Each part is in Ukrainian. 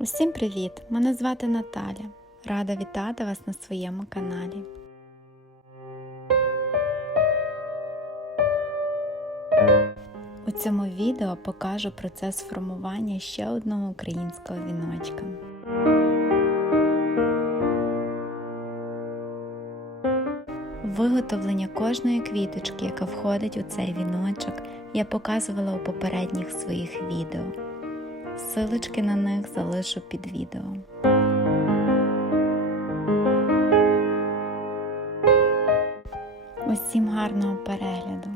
Усім привіт! Мене звати Наталя. Рада вітати вас на своєму каналі. У цьому відео покажу процес формування ще одного українського віночка. Виготовлення кожної квіточки, яка входить у цей віночок, я показувала у попередніх своїх відео. Силочки на них залишу під відео. Усім гарного перегляду!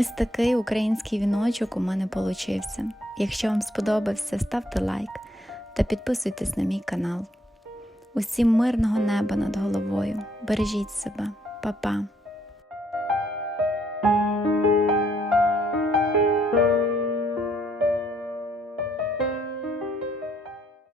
Ось такий український віночок у мене получився. Якщо вам сподобався, ставте лайк та підписуйтесь на мій канал. Усім мирного неба над головою. Бережіть себе, Па-па!